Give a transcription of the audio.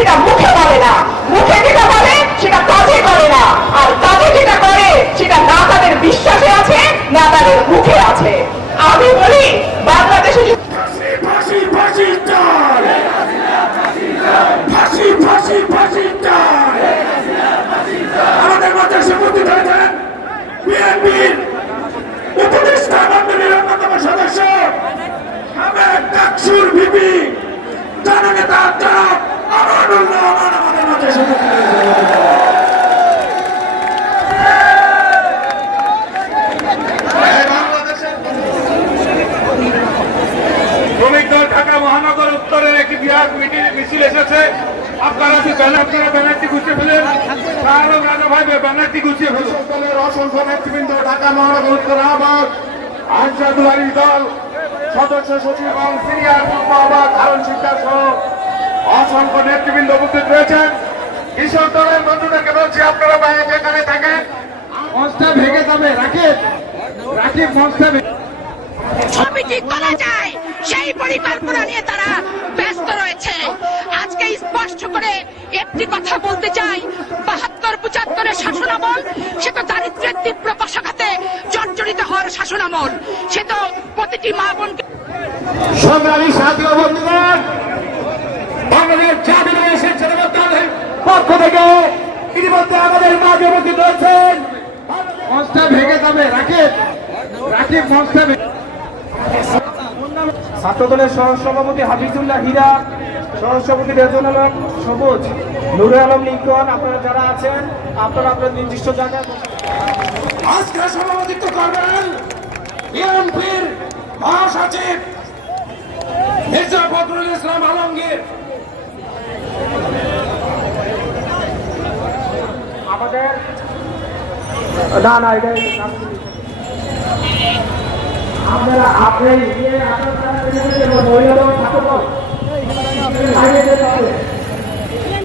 সেটা মুখে বলে না, মুখে যেটা বলে সেটা কাজে করে না, আর কাজে যেটা করে সেটা না তাদের বিশ্বাসে আছে না তাদের মুখে আছে। আমি বলি বাংলাদেশে আমাদের মধ্যে উপস্থিত হয়েছেন বিএনপির উপদেষ্টা মন্ডলীর অন্যতম সদস্য সাবেক ডাকসুর ভিপি জননেতা জনাব আমানুল্লাহ আমান আমাদের মধ্যে উপস্থিত শ্রমিক দল ঢাকা মহানগর উত্তরের একটি বিরাট মিছিল এসেছে। আপনারা ব্যানারটি গুছিয়ে ফেলেন, রাজা ভাই ব্যানারটি গুছিয়ে ফেলুন। দলের অসংখ্য নেতৃবৃন্দ, ঢাকা মহানগর উত্তর আহ্বায়ক আনসারুল আলী দল সদস্য সচিব এবং সিনিয়র যুগ্ম আহ্বায়ক হারুন শিকদার সহ অসংখ্য নেতৃবৃন্দ উপস্থিত রয়েছেন। কৃষক দলের বন্ধুদেরকে বলছি, আপনারা বাইরে যেখানে থাকেন মঞ্চটা ভেঙে যাবে, রাখি মঞ্চটা ছবিটি করা যায় সেই পরিকল্পনা নিয়ে তারা ব্যস্ত রয়েছে। আজকে স্পষ্ট করে একটি কথা বলতে চাই, ৭২-৭৫-এর শাসনামল সে তো দারিদ্র্যের তীব্র কষাঘাতে জর্জরিত হওয়ার শাসনামল, সে তো প্রতিটি মা বোনকে। সংগ্রামী সাথী ও বন্ধুগণ, বাংলাদেশ জাতীয় জনতা দলের পক্ষ থেকে ইতিমধ্যে আমাদের মাঝে উপস্থিত রয়েছেন। মঞ্চটা ভেঙে যাবে, রাখি মঞ্চটা ছাত্র দলের সহসভাপতি হাফিজুল্লাহ হীরা, সহসভাপতি রেজওয়ান আলম সবুজ, নুরে আলম লিঙ্কন, আপনারা যারা আছেন আপনারা আপনার নির্দিষ্ট জায়গায় আজকে সভাপতিত্ব করবেন বিএনপির মহাসচিব মির্জা ফখরুল ইসলাম আলমগীর। আমাদের আপনারা